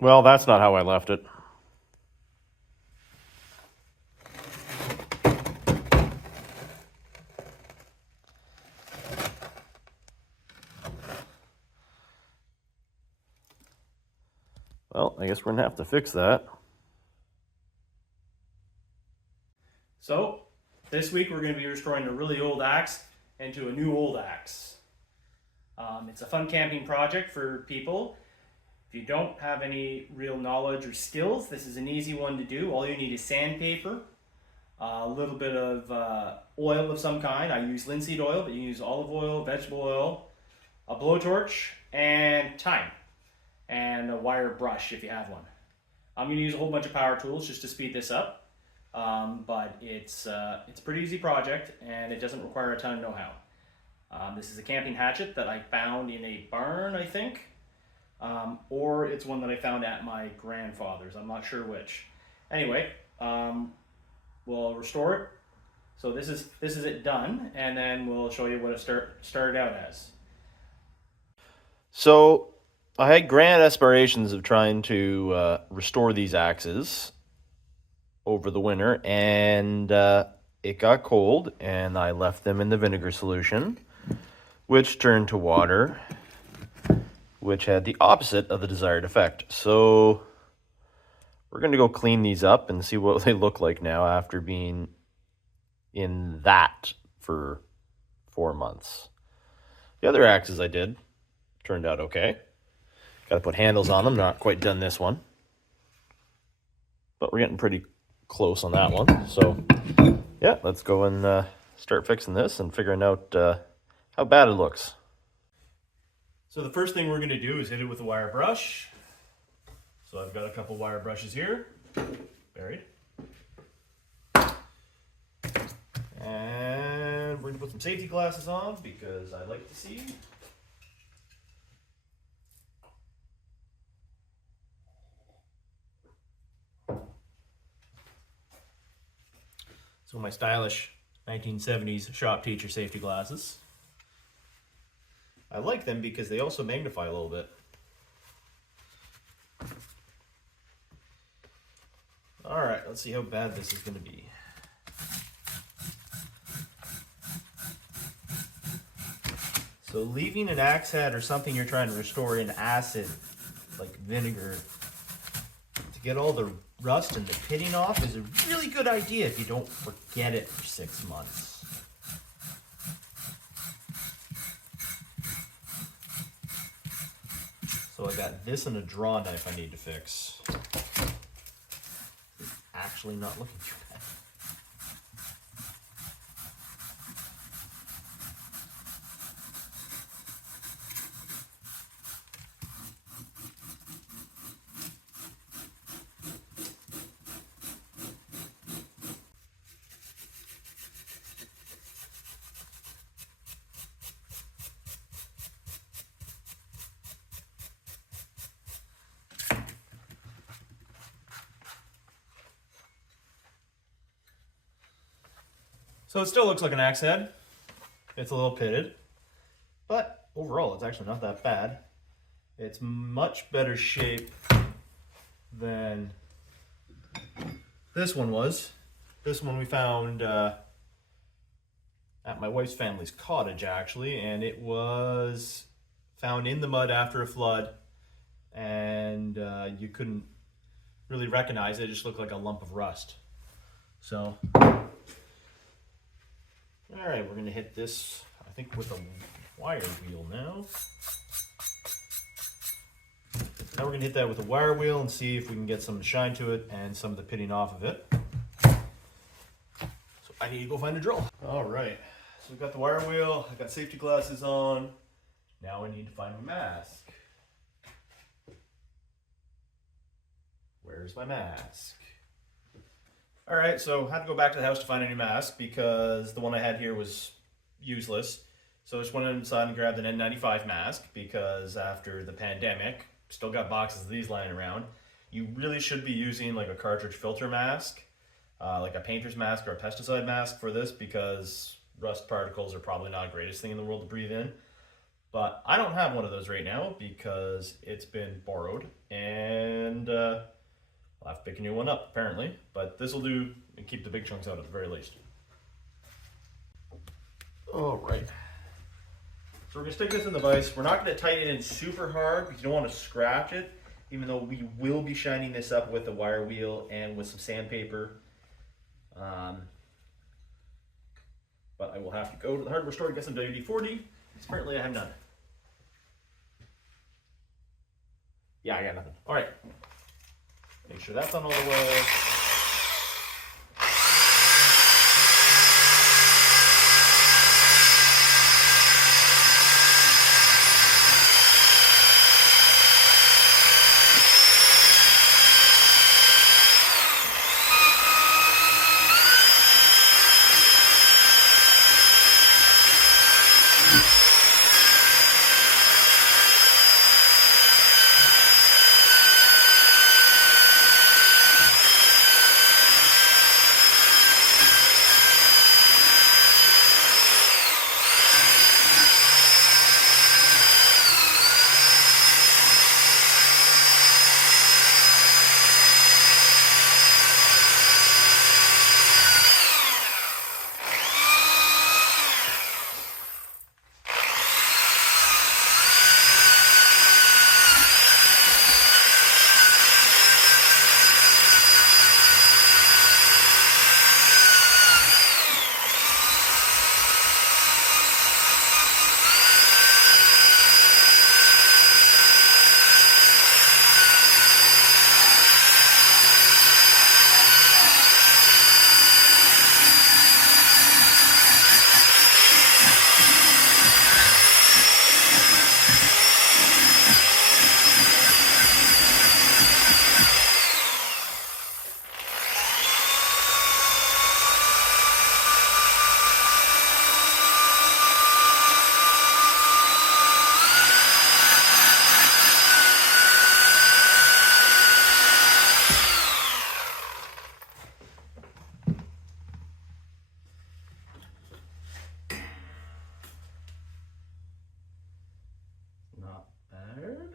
Well, that's not how I left it. Well, I guess we're gonna have to fix that. So, this week we're going to be restoring a really old axe into a new old axe. It's a fun camping project for people. If you don't have any real knowledge or skills, this is an easy one to do. All you need is sandpaper, a little bit of oil of some kind. I use linseed oil, but you can use olive oil, vegetable oil, a blowtorch, and time, and a wire brush if you have one. I'm going to use a whole bunch of power tools just to speed this up. But it's a pretty easy project and it doesn't require a ton of know-how. This is a camping hatchet that I found in a barn, I think, or it's one that I found at my grandfather's. I'm not sure which. Anyway, we'll restore it. So this is it done, and then we'll show you what it started out as. So I had grand aspirations of trying to restore these axes over the winter, and it got cold, and I left them in the vinegar solution, which turned to water, which had the opposite of the desired effect. So we're going to go clean these up and see what they look like now after being in that for 4 months. The other axes I did turned out okay. Got to put handles on them, not quite done this one, but we're getting pretty close on that one. So yeah, let's go and start fixing this and figuring out how bad it looks. So the first thing we're going to do is hit it with a wire brush. So I've got a couple wire brushes here, buried. And we're going to put some safety glasses on because I like to see. So my stylish 1970s shop teacher safety glasses. I like them because they also magnify a little bit. All right, let's see how bad this is going to be. So leaving an axe head or something you're trying to restore in acid, like vinegar, to get all the rust and the pitting off is a really good idea if you don't forget it for 6 months. So I got this and a draw knife I need to fix. It's actually not looking too bad. So it still looks like an axe head. It's a little pitted, but overall it's actually not that bad. It's much better shape than this one was. This one we found at my wife's family's cottage actually, and it was found in the mud after a flood, and you couldn't really recognize it. It just looked like a lump of rust. So all right, we're going to hit this, I think, with a wire wheel now. Now we're going to hit that with a wire wheel and see if we can get some shine to it and some of the pitting off of it. So I need to go find a drill. All right, so we've got the wire wheel, I've got safety glasses on. Now I need to find my mask. Where's my mask? All right, so I had to go back to the house to find a new mask because the one I had here was useless. So I just went inside and grabbed an N95 mask because after the pandemic, still got boxes of these lying around. You really should be using like a cartridge filter mask, like a painter's mask or a pesticide mask for this because rust particles are probably not the greatest thing in the world to breathe in. But I don't have one of those right now because it's been borrowed, and I'll have to pick a new one up apparently. But this will do and keep the big chunks out at the very least. All right. So we're gonna stick this in the vise. We're not gonna tighten it in super hard because you don't want to scratch it, even though we will be shining this up with a wire wheel and with some sandpaper. But I will have to go to the hardware store to get some WD-40. Apparently I have none. Yeah, I got nothing. All right. Make sure that's on all the way. Not bad.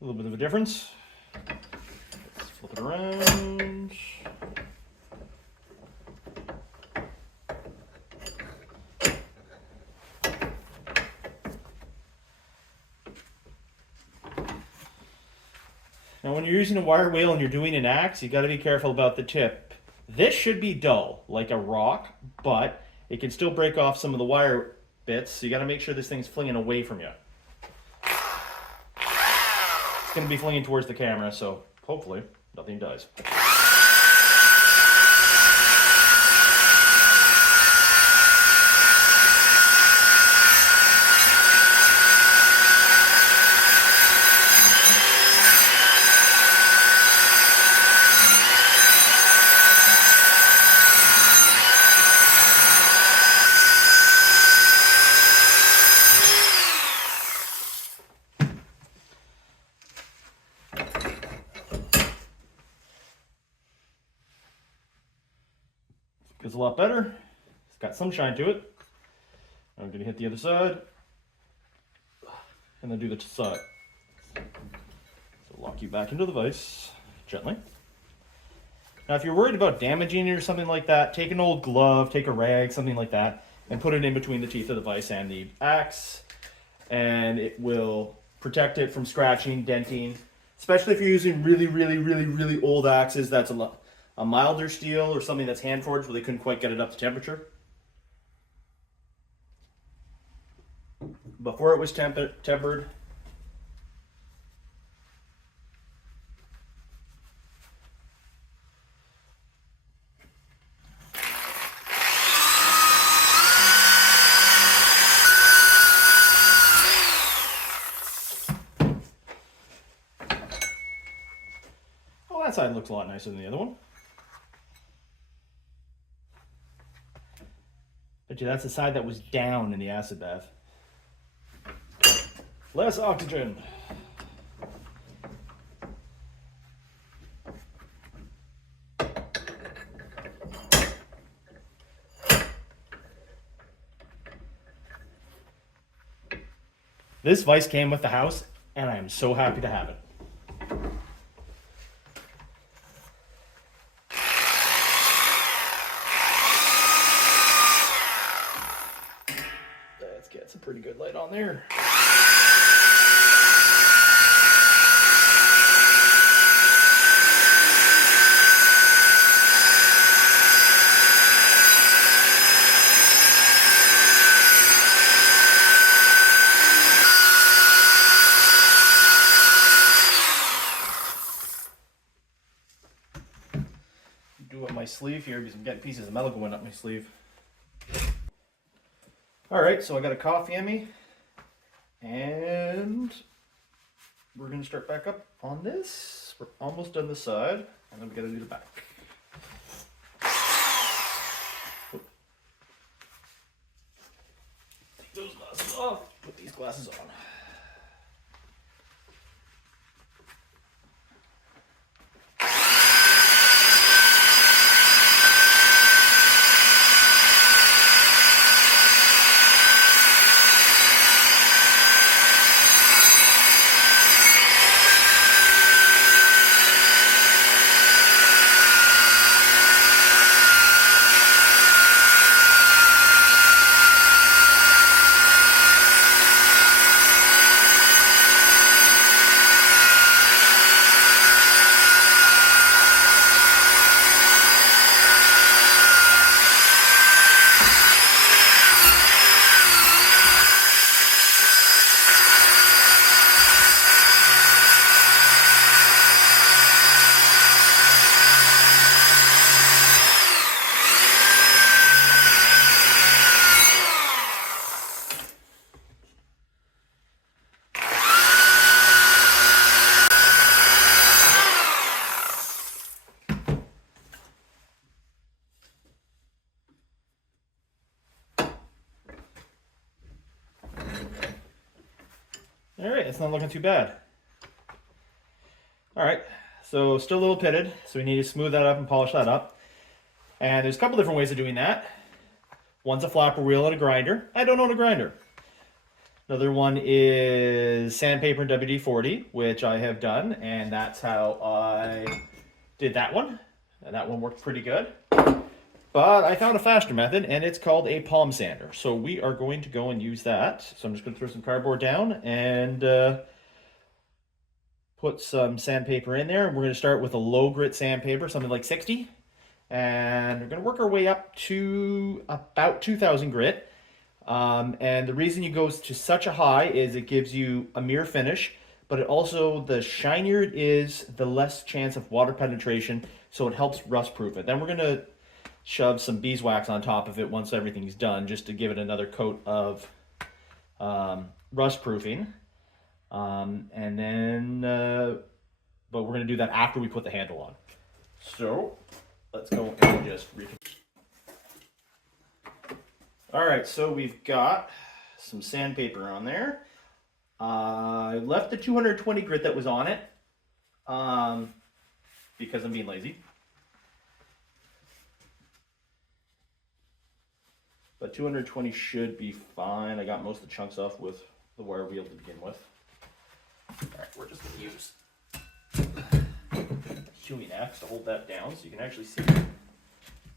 A little bit of a difference. Let's flip it around. Now when you're using a wire wheel and you're doing an axe, you got to be careful about the tip. This should be dull, like a rock, but it can still break off some of the wire bits, so you got to make sure this thing's flinging away from you. It's going to be flinging towards the camera, so hopefully nothing does. Feels a lot better. It's got some shine to it. I'm going to hit the other side and then do the side. So lock you back into the vise gently. Now if you're worried about damaging it or something like that, take an old glove, take a rag, something like that, and put it in between the teeth of the vise and the axe, and it will protect it from scratching, denting, especially if you're using really old axes. That's a milder steel or something that's hand forged where they couldn't quite get it up to temperature. Before it was tempered. that side looks a lot nicer than the other one. Bet you that's the side that was down in the acid bath. Less oxygen. This vise came with the house, and I am so happy to have it. Let's get some pretty good light on there. Do up my sleeve here because I'm getting pieces of metal going up my sleeve. Alright, so I got a coffee in me, and we're going to start back up on this. We're almost done the side, and then we got to do the back. Take those glasses off, put these glasses on. Alright, it's not looking too bad. Alright, so still a little pitted, so we need to smooth that up and polish that up. And there's a couple different ways of doing that. One's a flapper wheel and a grinder. I don't own a grinder. Another one is sandpaper and WD-40, which I have done, and that's how I did that one. And that one worked pretty good. But I found a faster method, and it's called a palm sander. So we are going to go and use that. So I'm just going to throw some cardboard down and put some sandpaper in there. We're going to start with a low grit sandpaper, something like 60. And we're going to work our way up to about 2,000 grit. And the reason you go to such a high is it gives you a mirror finish, but it also, the shinier it is, the less chance of water penetration, so it helps rust proof it. Then we're going to shove some beeswax on top of it once everything's done, just to give it another coat of rust proofing. And then, but we're going to do that after we put the handle on. So let's go and just all right, so we've got some sandpaper on there. I left the 220 grit that was on it because I'm being lazy. But 220 should be fine. I got most of the chunks off with the wire wheel to begin with. All right, we're just going to use Huey axe to hold that down so you can actually see.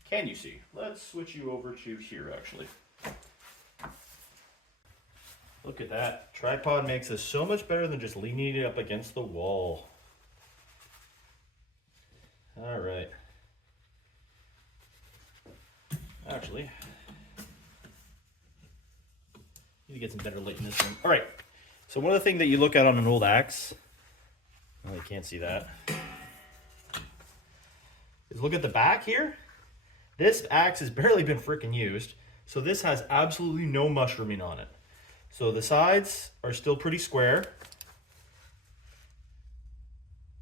Can you see? Let's switch you over to here, actually. Look at that. Tripod makes this so much better than just leaning it up against the wall. All right. Actually, need to get some better light in this one. All right. So one of the things that you look at on an old axe, oh, you can't see that, is look at the back here. This axe has barely been freaking used, so this has absolutely no mushrooming on it. So the sides are still pretty square.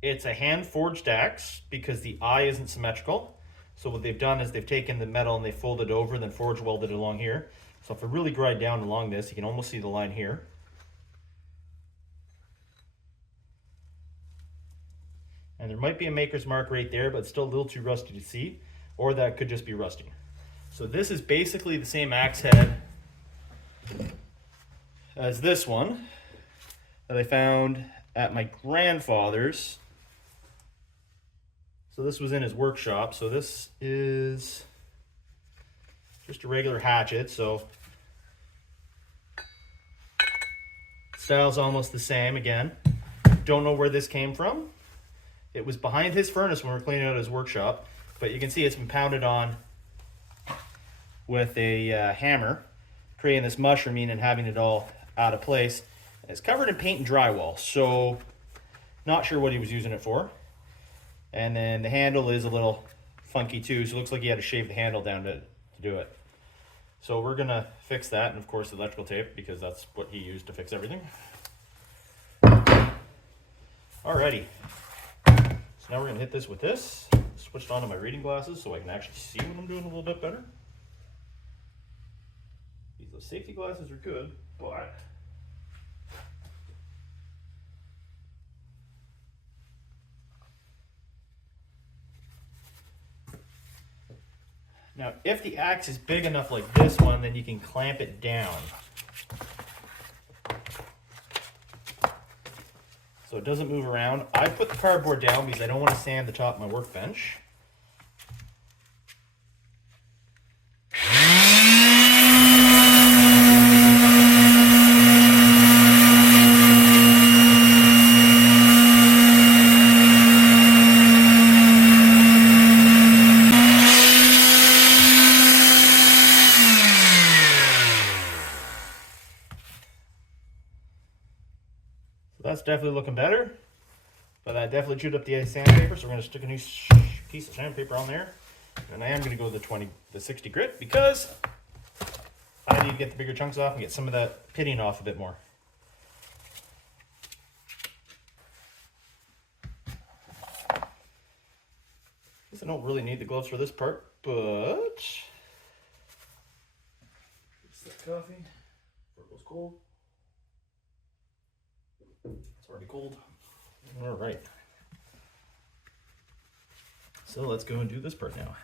It's a hand-forged axe because the eye isn't symmetrical. So what they've done is they've taken the metal and they folded it over and then forge welded it along here. So if I really grind down along this, you can almost see the line here. And there might be a maker's mark right there, but it's still a little too rusty to see, or that could just be rusty. So this is basically the same axe head as this one that I found at my grandfather's. So this was in his workshop. So this is just a regular hatchet. So style's almost the same again. Don't know where this came from. It was behind his furnace when we were cleaning out his workshop, but you can see it's been pounded on with a hammer, creating this mushrooming and having it all out of place. It's covered in paint and drywall, so not sure what he was using it for. And then the handle is a little funky too, so it looks like he had to shave the handle down to do it. So we're gonna fix that, and of course electrical tape, because that's what he used to fix everything. Alrighty, so now we're gonna hit this with this. Switched on to my reading glasses so I can actually see what I'm doing a little bit better. Those safety glasses are good, but now if the axe is big enough like this one, then you can clamp it down so it doesn't move around. I put the cardboard down because I don't want to sand the top of my workbench. That's definitely looking better, but I definitely chewed up the sandpaper, so we're going to stick a new piece of sandpaper on there. And I am going to go with the 60 grit because I need to get the bigger chunks off and get some of that pitting off a bit more. I guess I don't really need the gloves for this part, but it's that coffee before it goes cold. It's already cold. All right. So let's go and do this part now.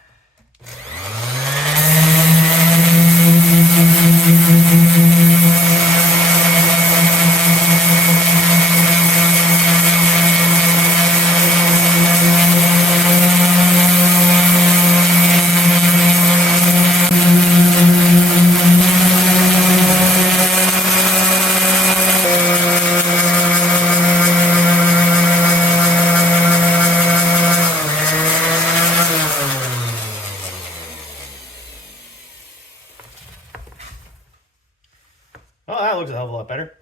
Oh, that looks a hell of a lot better.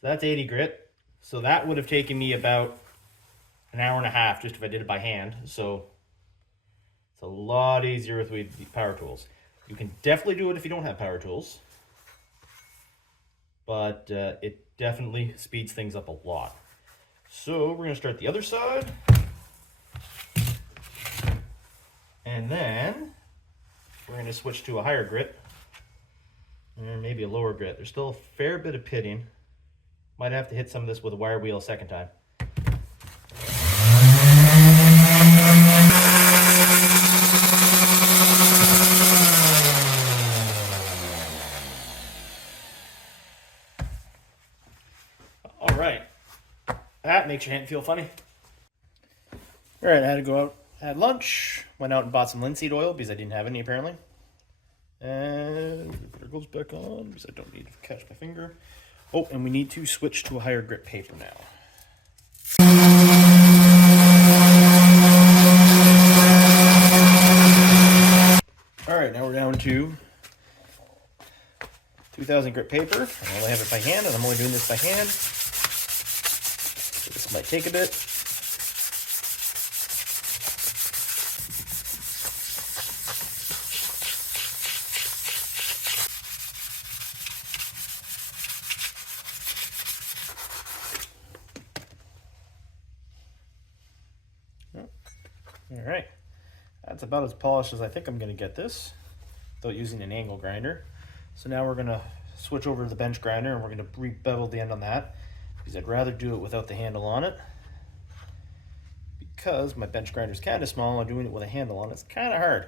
So that's 80 grit. So that would have taken me about an hour and a half just if I did it by hand. So it's a lot easier with the power tools. You can definitely do it if you don't have power tools, but it definitely speeds things up a lot. So we're going to start the other side. And then we're going to switch to a higher grit, and maybe a lower grit. There's still a fair bit of pitting. Might have to hit some of this with a wire wheel a second time. All right, that makes your hand feel funny. All right, I had to go out, had lunch, went out and bought some linseed oil because I didn't have any apparently. And put our gloves back on because I don't need to catch my finger. Oh, and we need to switch to a higher grit paper now. All right, now we're down to 2000 grit paper. I only have it by hand, and I'm only doing this by hand. So this might take a bit. All right, that's about as polished as I think I'm going to get this without using an angle grinder. So now we're going to switch over to the bench grinder and we're going to re-bevel the end on that, because I'd rather do it without the handle on it. Because my bench grinder is kind of small and doing it with a handle on it's kind of hard.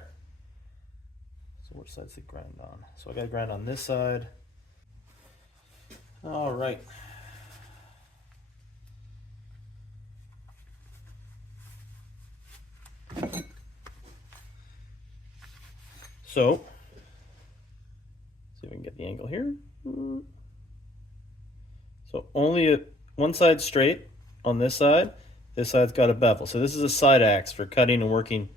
So which side's it grind on? So I got to grind on this side. All right. So, see if we can get the angle here. So only one side straight on this side. This side's got a bevel. So this is a side axe for cutting and working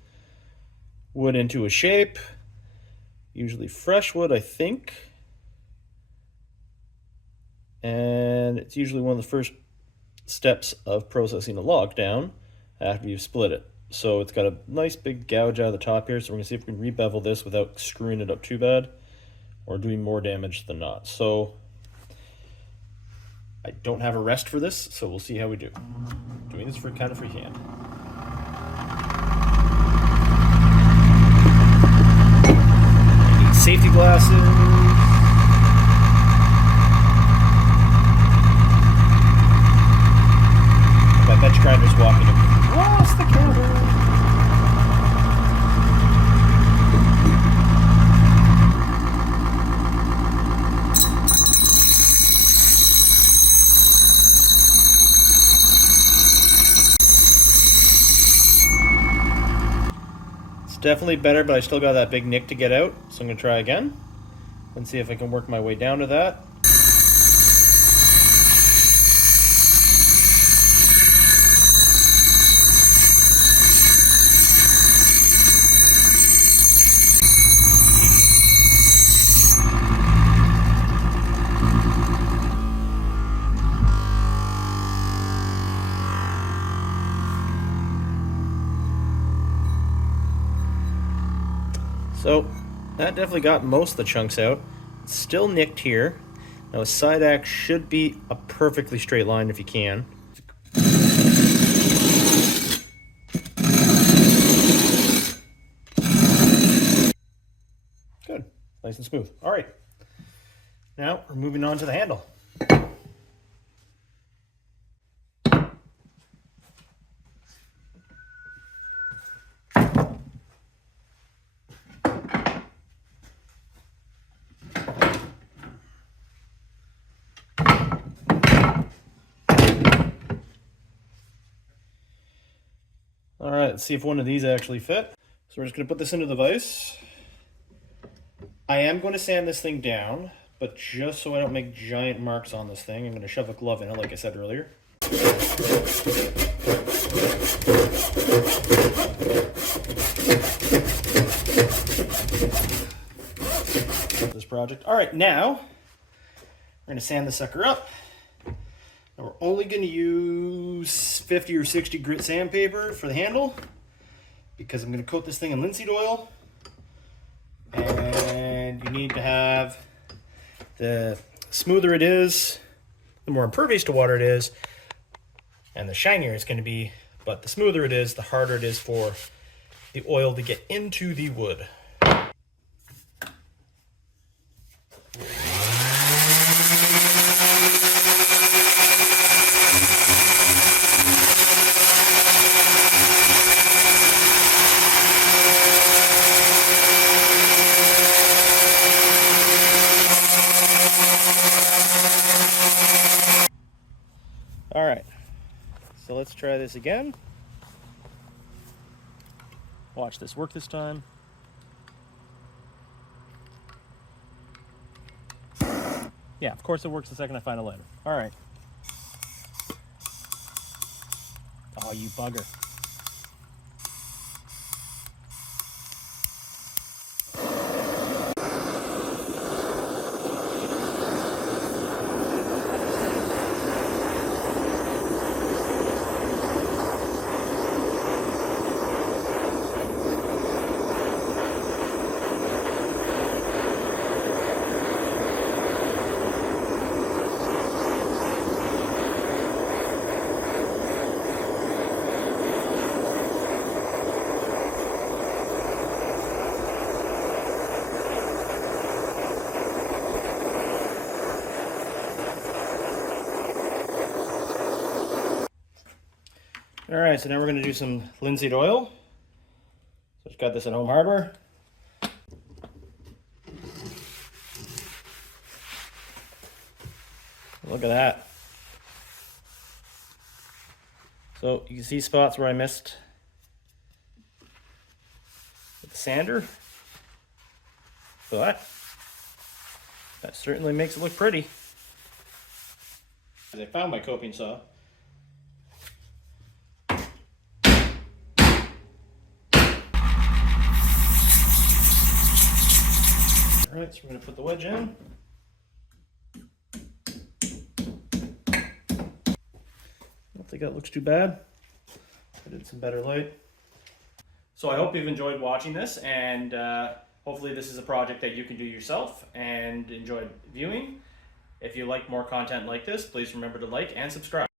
wood into a shape. Usually fresh wood, I think. And it's usually one of the first steps of processing a log down after you've split it. So it's got a nice big gouge out of the top here, so we're going to see if we can re-bevel this without screwing it up too bad or doing more damage than not. So I don't have a rest for this, so we'll see how we do. Doing this for kind of freehand. I need safety glasses. My bench grinder's walking across the counter. It's definitely better, but I still got that big nick to get out, so I'm going to try again and see if I can work my way down to that. So that definitely got most of the chunks out. It's still nicked here. Now a side axe should be a perfectly straight line if you can. Good, nice and smooth. All right, now we're moving on to the handle. All right, let's see if one of these actually fit. So we're just gonna put this into the vise. I am going to sand this thing down, but just so I don't make giant marks on this thing, I'm gonna shove a glove in it like I said earlier. This project. All right, now we're gonna sand the sucker up. Now we're only gonna use 50 or 60 grit sandpaper for the handle because I'm gonna coat this thing in linseed oil. And you need to have, the smoother it is, the more impervious to water it is, and the shinier it's gonna be, but the smoother it is, the harder it is for the oil to get into the wood. All right, so let's try this again. Watch this work this time. Yeah, of course it works the second I find a letter. All right. Oh, you bugger. All right, so now we're going to do some linseed oil. So just got this at Home Hardware. Look at that. So you can see spots where I missed with the sander, but that certainly makes it look pretty. I found my coping saw. All right, so we're going to put the wedge in. I don't think that looks too bad. Put in some better light. So I hope you've enjoyed watching this, and hopefully this is a project that you can do yourself and enjoy viewing. If you like more content like this, please remember to like and subscribe.